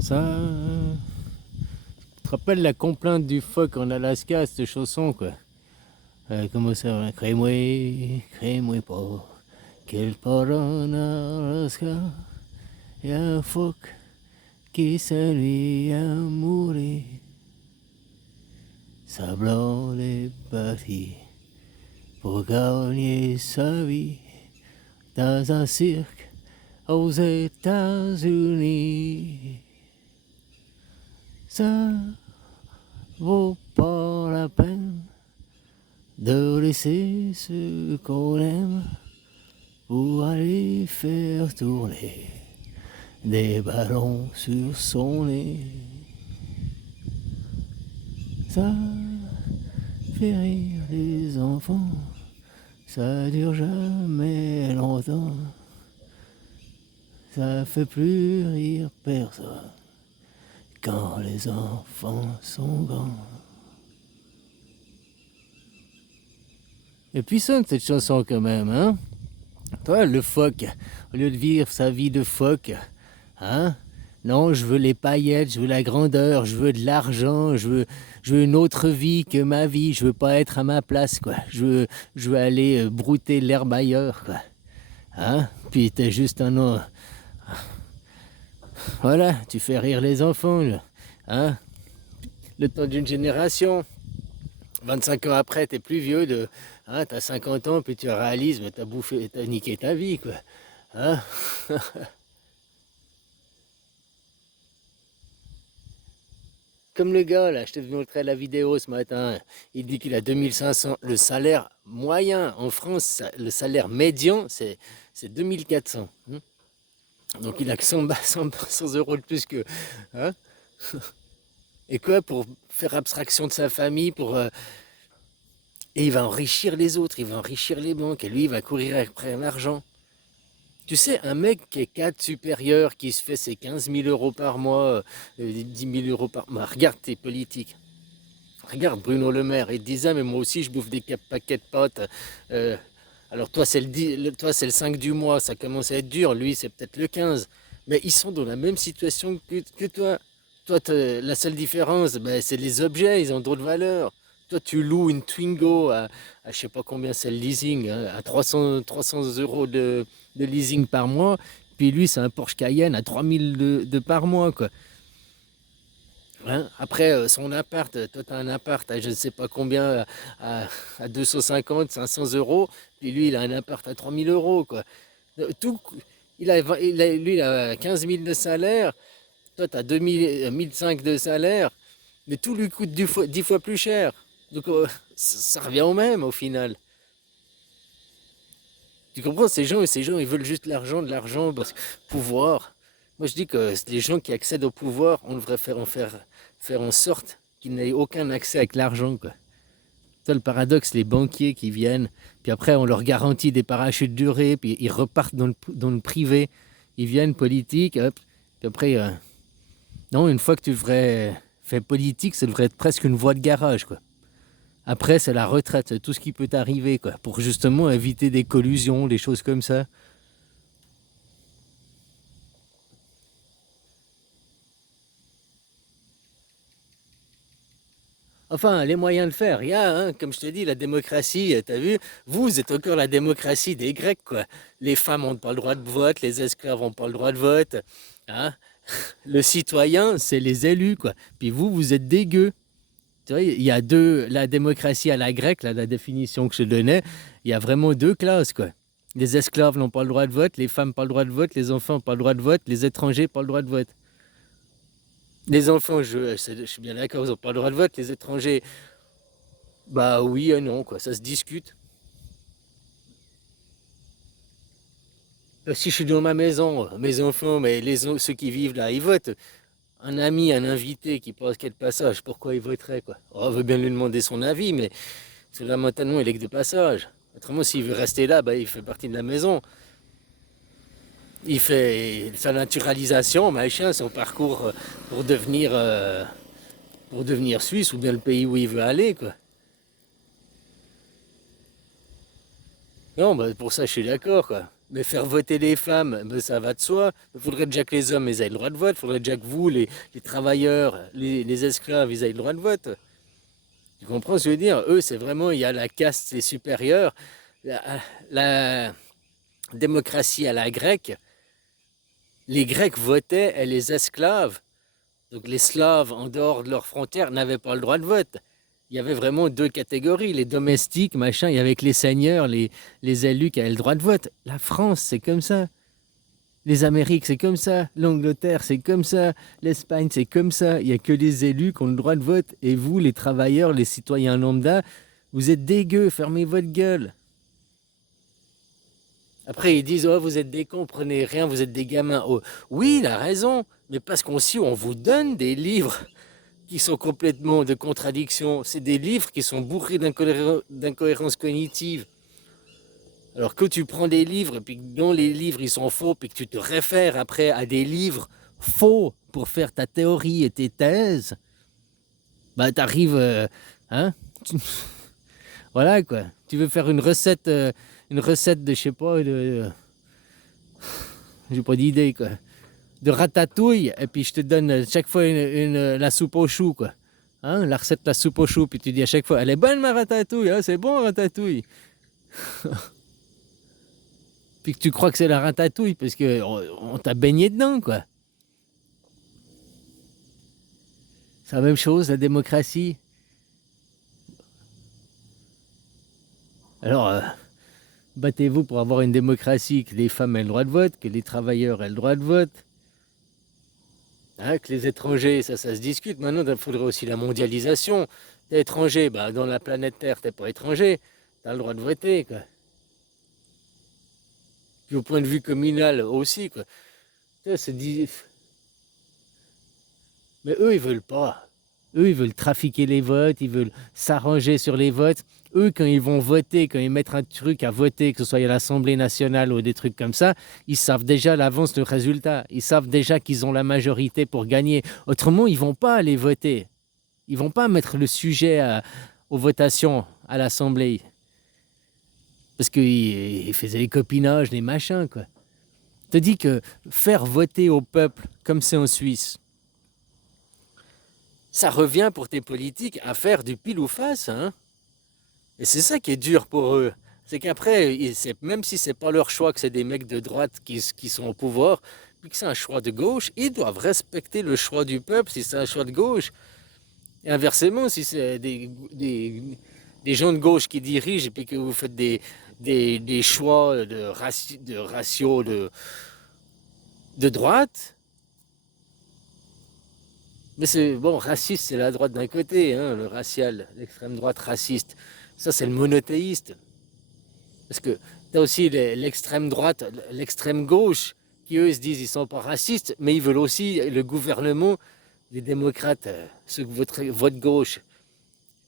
Ça. Tu te rappelles la complainte du phoque en Alaska, cette chanson, quoi? Comment ça va? Crée-moi pas. Quel part en Alaska? Y a un phoque qui s'ennuie à mourir. Sablant les partis pour gagner sa vie dans un cirque aux États-Unis. Ça vaut pas la peine de laisser ce qu'on aime pour aller faire tourner des ballons sur son nez. Ça fait rire les enfants, ça dure jamais longtemps, ça fait plus rire personne quand les enfants sont grands. Et puissante cette chanson quand même, hein? Toi, le phoque, au lieu de vivre sa vie de phoque, hein? Non, je veux les paillettes, je veux la grandeur, je veux de l'argent, je veux une autre vie que ma vie, je veux pas être à ma place, quoi. Je veux aller brouter l'herbe ailleurs, quoi. Hein? Puis t'es juste un... Voilà, tu fais rire les enfants, là. Hein? Le temps d'une génération. 25 ans après, t'es plus vieux, hein, t'as 50 ans, puis tu réalises, mais t'as niqué ta vie, quoi. Hein? Comme le gars, là, je te montrer la vidéo ce matin. Il dit qu'il a 2500. Le salaire moyen en France, le salaire médian, c'est 2400. Hein. Donc il a que 100 euros de plus que. Hein. Et quoi, pour faire abstraction de sa famille, et il va enrichir les autres, il va enrichir les banques, et lui, il va courir après l'argent. Tu sais, un mec qui est cadre supérieur, qui se fait ses 15 000 euros par mois, 10 000 euros par mois, regarde tes politiques. Regarde Bruno Le Maire, il disait, mais moi aussi je bouffe des paquets de pâtes. Euh, alors toi toi c'est le 5 du mois, ça commence à être dur, lui c'est peut-être le 15. Mais ils sont dans la même situation que toi. Toi, la seule différence, ben, c'est les objets, ils ont d'autres valeurs. Toi, tu loues une Twingo à je sais pas combien c'est le leasing, hein, à 300 euros de leasing par mois. Puis lui, c'est un Porsche Cayenne à 3000 de par mois, quoi. Hein, après, son appart, toi, tu as un appart à je ne sais pas combien, à 250, 500 euros. Puis lui, il a un appart à 3000 euros, quoi. Tout, lui, il a 15 000 de salaire. Toi, tu as 2000, 1005 de salaire. Mais tout lui coûte 10 fois plus cher. Donc, ça revient au même, au final. Tu comprends, ces gens, ils veulent juste l'argent, de l'argent, parce que pouvoir. Moi, je dis que les gens qui accèdent au pouvoir, on devrait faire en sorte qu'ils n'aient aucun accès avec l'argent, quoi. C'est le paradoxe, les banquiers qui viennent, puis après, on leur garantit des parachutes durés, puis ils repartent dans le privé. Ils viennent politique, hop, puis après, non, une fois que tu devrais faire politique, ça devrait être presque une voie de garage, quoi. Après, c'est la retraite, c'est tout ce qui peut t'arriver, quoi, pour justement éviter des collusions, des choses comme ça. Enfin, les moyens de le faire, il y a, hein, comme je te dis, la démocratie, t'as vu, vous êtes encore la démocratie des Grecs, quoi. Les femmes n'ont pas le droit de vote, les esclaves n'ont pas le droit de vote. Hein. Le citoyen, c'est les élus, quoi. Puis vous, vous êtes des gueux. Tu vois, il y a la démocratie à la grecque, là, la définition que je donnais, il y a vraiment deux classes, quoi. Les esclaves n'ont pas le droit de vote, les femmes n'ont pas le droit de vote, les enfants n'ont pas le droit de vote, les étrangers n'ont pas le droit de vote. Les enfants, je suis bien d'accord, ils n'ont pas le droit de vote, les étrangers, bah oui et non, quoi, ça se discute. Si je suis dans ma maison, mes enfants, mais ceux qui vivent là, ils votent. Un ami, un invité qui passe quel passage, pourquoi il voterait, quoi? On veut bien lui demander son avis, mais là, maintenant, il est que de passage. Autrement, s'il veut rester là, bah, il fait partie de la maison. Il fait sa naturalisation, machin, son parcours pour devenir suisse ou bien le pays où il veut aller, quoi. Non, bah, pour ça, je suis d'accord, quoi. Mais faire voter les femmes, ben, ça va de soi. Il faudrait déjà que les hommes ils aient le droit de vote. Il faudrait déjà que vous, les travailleurs, les esclaves, ils aient le droit de vote. Tu comprends ce que je veux dire? Eux, c'est vraiment, il y a la caste, c'est supérieur. La démocratie à la grecque, les Grecs votaient et les esclaves, donc les Slaves en dehors de leurs frontières, n'avaient pas le droit de vote. Il y avait vraiment deux catégories, les domestiques, machin, il y avait que les seigneurs, les élus qui avaient le droit de vote. La France, c'est comme ça. Les Amériques, c'est comme ça. L'Angleterre, c'est comme ça. L'Espagne, c'est comme ça. Il n'y a que les élus qui ont le droit de vote. Et vous, les travailleurs, les citoyens lambda, vous êtes dégueux, fermez votre gueule. Après, ils disent, oh, vous êtes des cons, prenez rien, vous êtes des gamins. Oh, oui, il a raison, mais parce on vous donne des livres qui sont complètement de contradictions. C'est des livres qui sont bourrés d'incohérences cognitives. Alors que tu prends des livres, et puis que dans les livres, ils sont faux, puis que tu te réfères après à des livres faux pour faire ta théorie et tes thèses, bah t'arrives, hein, tu- voilà quoi. Tu veux faire une recette de, je sais pas, j'ai pas d'idée quoi, de ratatouille, et puis je te donne chaque fois la soupe aux choux quoi. Hein, la recette de la soupe aux choux, puis tu dis à chaque fois, elle est bonne ma ratatouille, hein, c'est bon ratatouille. Puis que tu crois que c'est la ratatouille parce que on t'a baigné dedans quoi. C'est la même chose, la démocratie. Alors, battez-vous pour avoir une démocratie, que les femmes aient le droit de vote, que les travailleurs aient le droit de vote, hein, que les étrangers, ça se discute. Maintenant, il faudrait aussi la mondialisation. T'es étranger, bah, dans la planète Terre, t'es pas étranger, t'as le droit de voter, quoi. Puis au point de vue communal aussi, quoi. Mais eux, ils veulent pas. Eux, ils veulent trafiquer les votes, ils veulent s'arranger sur les votes. Eux, quand ils vont voter, quand ils mettent un truc à voter, que ce soit à l'Assemblée nationale ou des trucs comme ça, ils savent déjà à l'avance le résultat. Ils savent déjà qu'ils ont la majorité pour gagner. Autrement, ils vont pas aller voter. Ils vont pas mettre le sujet aux votations à l'Assemblée. Parce qu'ils faisaient les copinages, les machins, quoi. Je te dis que faire voter au peuple, comme c'est en Suisse, ça revient pour tes politiques à faire du pile ou face, hein. Et c'est ça qui est dur pour eux. C'est qu'après, même si c'est pas leur choix, que c'est des mecs de droite qui sont au pouvoir, puis que c'est un choix de gauche, ils doivent respecter le choix du peuple si c'est un choix de gauche. Et inversement, si c'est des gens de gauche qui dirigent et puis que vous faites des choix de ratio de droite, mais c'est bon, raciste, c'est la droite d'un côté, hein, le racial, l'extrême droite raciste. Ça, c'est le monothéiste. Parce que tu as aussi l'extrême droite, l'extrême gauche, qui eux se disent ils sont pas racistes, mais ils veulent aussi le gouvernement, les démocrates, ceux que votre gauche,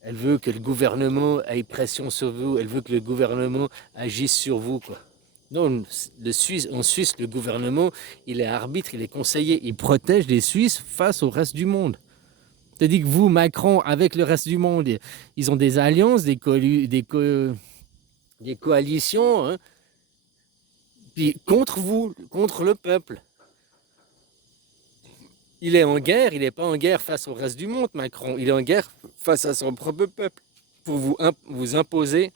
elle veut que le gouvernement ait pression sur vous, elle veut que le gouvernement agisse sur vous, quoi. Non, en Suisse, le gouvernement, il est arbitre, il est conseiller, il protège les Suisses face au reste du monde. Je te dis que vous, Macron, avec le reste du monde, ils ont des alliances, des coalitions, hein, puis contre vous, contre le peuple. Il est en guerre, il n'est pas en guerre face au reste du monde, Macron. Il est en guerre face à son propre peuple pour vous imposer.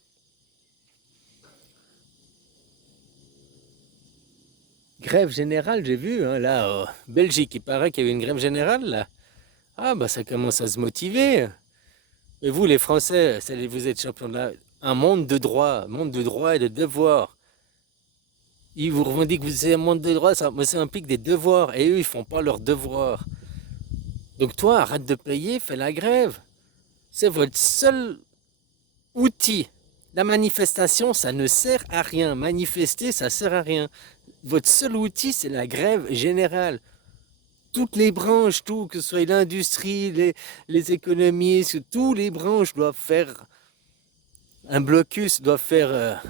Grève générale, j'ai vu, hein, là, Belgique, il paraît qu'il y a eu une grève générale, là. Ah, bah ça commence à se motiver. Et vous, les Français, vous êtes champions de un monde de droit et de devoirs. Ils vous revendiquent que c'est un monde de droit, ça implique des devoirs. Et eux, ils font pas leurs devoirs. Donc toi, arrête de payer, fais la grève. C'est votre seul outil. La manifestation, ça ne sert à rien. Manifester, ça sert à rien. Votre seul outil, c'est la grève générale. Toutes les branches, tout, que ce soit l'industrie, les économistes, toutes les branches doivent faire un blocus, doivent faire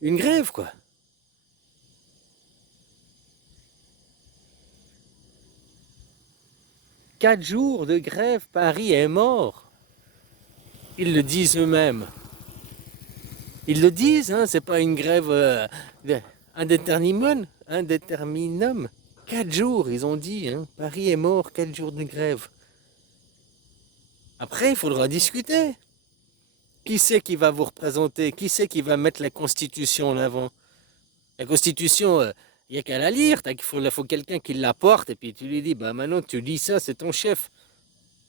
une grève, quoi. 4 jours de grève, Paris est mort. Ils le disent eux-mêmes. Ils le disent, hein, c'est pas une grève. Indéterminum. 4 jours, ils ont dit. Hein. Paris est mort, 4 jours de grève. Après, il faudra discuter. Qui c'est qui va vous représenter? Qui c'est qui va mettre la Constitution en avant? La Constitution, il n'y a qu'à la lire. Il faut quelqu'un qui la porte et puis tu lui dis, bah maintenant tu lis ça, c'est ton chef.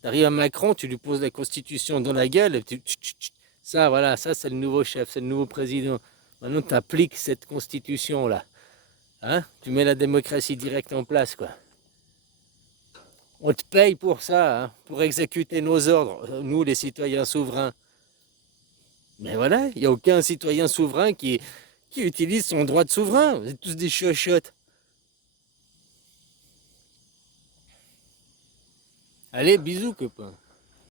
Tu arrives à Macron, tu lui poses la Constitution dans la gueule et ça, voilà, ça c'est le nouveau chef, c'est le nouveau président. Maintenant tu appliques cette Constitution-là. Hein? Tu mets la démocratie directe en place, quoi. On te paye pour ça, hein, pour exécuter nos ordres, nous les citoyens souverains. Mais voilà, il n'y a aucun citoyen souverain qui utilise son droit de souverain. Vous êtes tous des chochottes. Allez, bisous, copains.